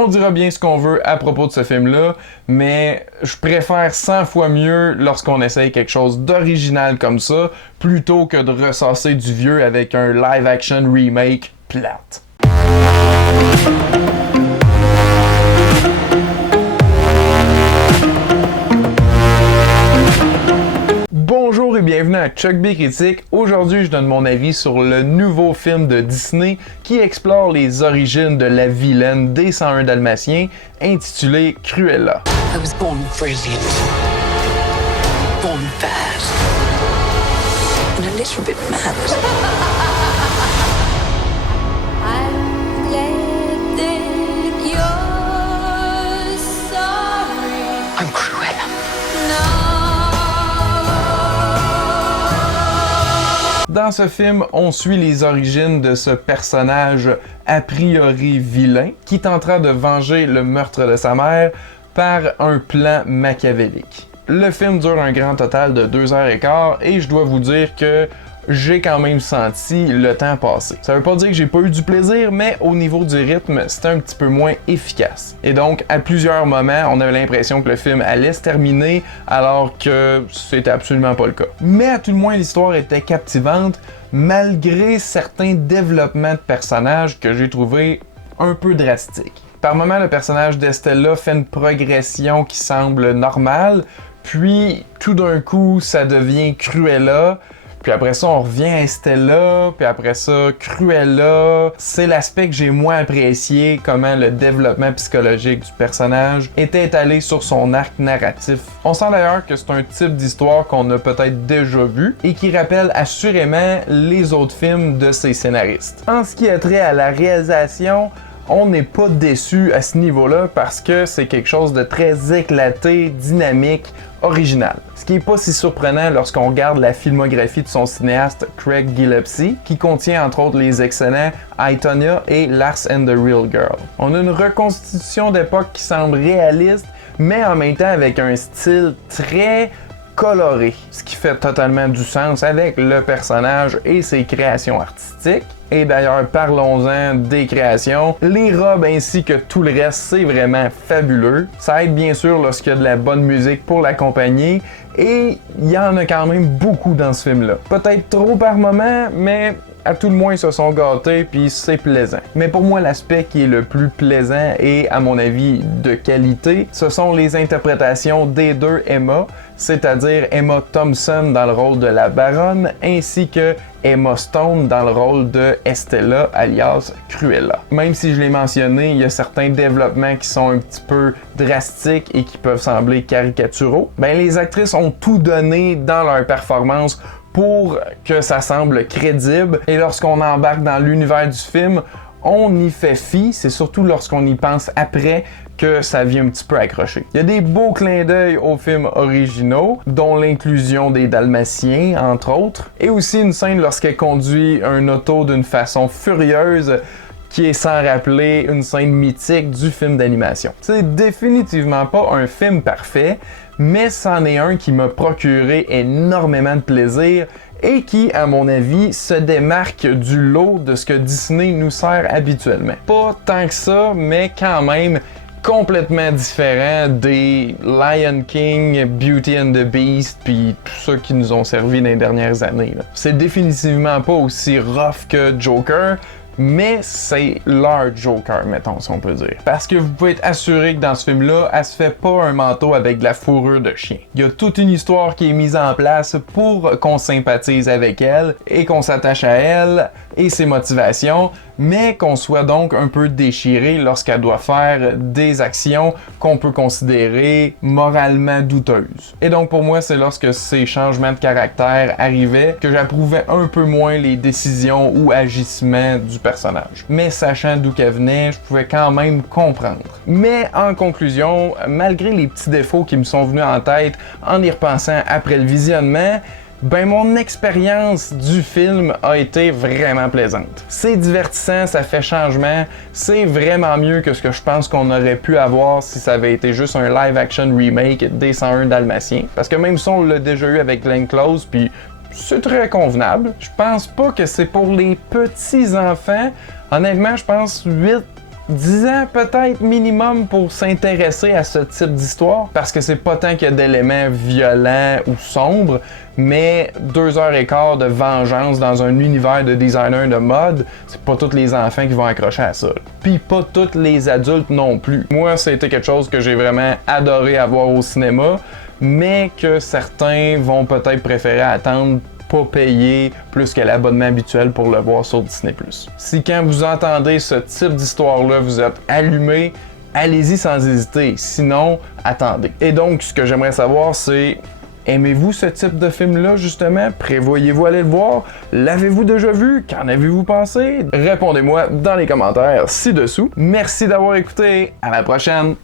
On dira bien ce qu'on veut à propos de ce film-là, mais je préfère 100 fois mieux lorsqu'on essaye quelque chose d'original comme ça, plutôt que de ressasser du vieux avec un live-action remake plate. Bonjour et bienvenue à Chuck B Critique. Aujourd'hui, je donne mon avis sur le nouveau film de Disney qui explore les origines de la vilaine des 101 Dalmatiens, intitulé Cruella. I was born brilliant, born bad, and a little bit mad. I'm Cruella. Dans ce film, on suit les origines de ce personnage a priori vilain qui tentera de venger le meurtre de sa mère par un plan machiavélique. Le film dure un grand total de 2h15 et je dois vous dire que j'ai quand même senti le temps passer. Ça veut pas dire que j'ai pas eu du plaisir, mais au niveau du rythme, c'était un petit peu moins efficace. Et donc, à plusieurs moments, on avait l'impression que le film allait se terminer, alors que c'était absolument pas le cas. Mais à tout le moins, l'histoire était captivante, malgré certains développements de personnages que j'ai trouvé un peu drastiques. Par moments, le personnage d'Estella fait une progression qui semble normale, puis tout d'un coup, ça devient Cruella. Puis après ça, on revient à Estella, puis après ça, Cruella. C'est l'aspect que j'ai moins apprécié, comment le développement psychologique du personnage était étalé sur son arc narratif. On sent d'ailleurs que c'est un type d'histoire qu'on a peut-être déjà vu et qui rappelle assurément les autres films de ces scénaristes. En ce qui a trait à la réalisation, on n'est pas déçu à ce niveau-là parce que c'est quelque chose de très éclaté, dynamique, original. Ce qui n'est pas si surprenant lorsqu'on regarde la filmographie de son cinéaste Craig Gillespie, qui contient entre autres les excellents I, Tonya et Lars and the Real Girl. On a une reconstitution d'époque qui semble réaliste, mais en même temps avec un style très coloré, ce qui fait totalement du sens avec le personnage et ses créations artistiques. Et d'ailleurs, parlons-en des créations. Les robes ainsi que tout le reste, c'est vraiment fabuleux. Ça aide bien sûr lorsqu'il y a de la bonne musique pour l'accompagner. Et il y en a quand même beaucoup dans ce film-là. Peut-être trop par moment, mais à tout le moins, ils se sont gâtés, puis c'est plaisant. Mais pour moi, l'aspect qui est le plus plaisant et, à mon avis, de qualité, ce sont les interprétations des deux Emma, c'est-à-dire Emma Thompson dans le rôle de la baronne, ainsi que Emma Stone dans le rôle de Estella, alias Cruella. Même si je l'ai mentionné, il y a certains développements qui sont un petit peu drastiques et qui peuvent sembler caricaturaux. Les actrices ont tout donné dans leur performance pour que ça semble crédible. Et lorsqu'on embarque dans l'univers du film, on y fait fi. C'est surtout lorsqu'on y pense après que ça vient un petit peu accrocher. Il y a des beaux clins d'œil aux films originaux, dont l'inclusion des Dalmatiens, entre autres, et aussi une scène lorsqu'elle conduit un auto d'une façon furieuse, qui est sans rappeler une scène mythique du film d'animation. C'est définitivement pas un film parfait, mais c'en est un qui m'a procuré énormément de plaisir et qui, à mon avis, se démarque du lot de ce que Disney nous sert habituellement. Pas tant que ça, mais quand même complètement différent des Lion King, Beauty and the Beast, puis tout ça qui nous ont servi dans les dernières années. C'est définitivement pas aussi rough que Joker, mais c'est leur Joker, mettons, si on peut dire. Parce que vous pouvez être assuré que dans ce film-là, elle se fait pas un manteau avec de la fourrure de chien. Il y a toute une histoire qui est mise en place pour qu'on sympathise avec elle et qu'on s'attache à elle et ses motivations, mais qu'on soit donc un peu déchiré lorsqu'elle doit faire des actions qu'on peut considérer moralement douteuses. Et donc pour moi, c'est lorsque ces changements de caractère arrivaient que j'approuvais un peu moins les décisions ou agissements du personnage. Mais sachant d'où qu'elle venait, je pouvais quand même comprendre. Mais en conclusion, malgré les petits défauts qui me sont venus en tête en y repensant après le visionnement, mon expérience du film a été vraiment plaisante. C'est divertissant, ça fait changement, c'est vraiment mieux que ce que je pense qu'on aurait pu avoir si ça avait été juste un live-action remake des 101 Dalmatiens. Parce que même ça, on l'a déjà eu avec Glenn Close, puis c'est très convenable. Je pense pas que c'est pour les petits enfants. Honnêtement, je pense 8 10 ans peut-être minimum pour s'intéresser à ce type d'histoire, parce que c'est pas tant qu'il y a d'éléments violents ou sombres, mais 2h15 de vengeance dans un univers de designer de mode, c'est pas tous les enfants qui vont accrocher à ça. Puis pas tous les adultes non plus. Moi, c'était quelque chose que j'ai vraiment adoré avoir au cinéma, mais que certains vont peut-être préférer attendre, pas payer plus que l'abonnement habituel pour le voir sur Disney+. Si quand vous entendez ce type d'histoire-là, vous êtes allumé, allez-y sans hésiter, sinon, attendez. Et donc, ce que j'aimerais savoir, c'est... Aimez-vous ce type de film-là, justement? Prévoyez-vous aller le voir? L'avez-vous déjà vu? Qu'en avez-vous pensé? Répondez-moi dans les commentaires ci-dessous. Merci d'avoir écouté. À la prochaine!